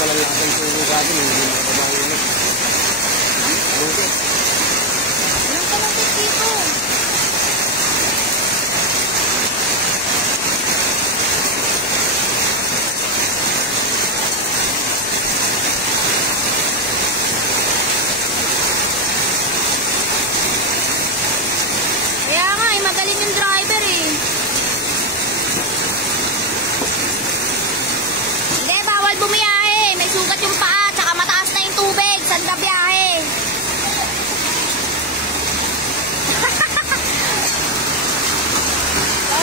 pala yata yung tubo natin, hindi makababaho yun. Lungkit. Walang kalungkit dito. Kaya nga magaling yung driver eh. Hindi, bawal bumiyahe. May sugat yung paa, tsaka mataas na yung tubig. Saan ka biyahe?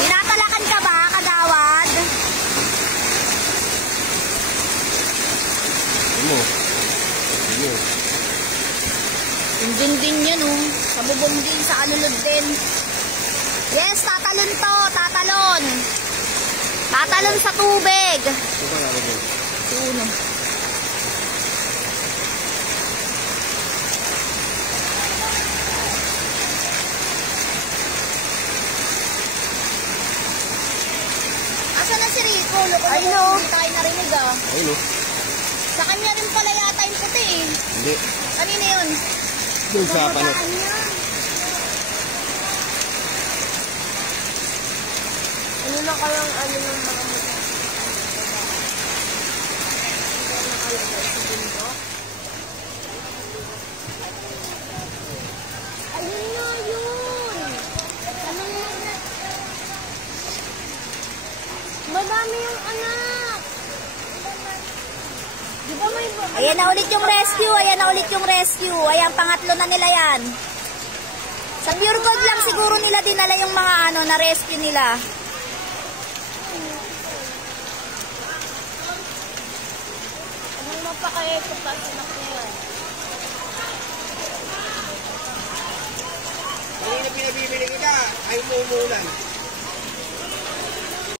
Tinatalakan ka ba, kagawad? Ano? Ano? Yung din yan oh. Sa bubong din, sa alulod din. Yes, tatalon to, tatalon. Tatalon sa tubig. Ito ba nga ito? Uno. Asa na si Rico? Ay no. Hindi tayo narinig ah. Ay no. Sa kanya rin pala yata yung puti eh. Hindi. Kanina yun? Doon sa panot. Ano na kayang ano ng mga motor? Ayun nga yun! Madami yung anak! Di ba may... Ayan na ulit yung rescue! Ayan na ulit yung rescue! Ayan, pangatlo na nila yan. Sa Pure Gold lang siguro nila dinala yung mga ano na rescue nila. Anong mapakaeto pa sinak na yan? Kanina pinabibili kita, ay umuulan.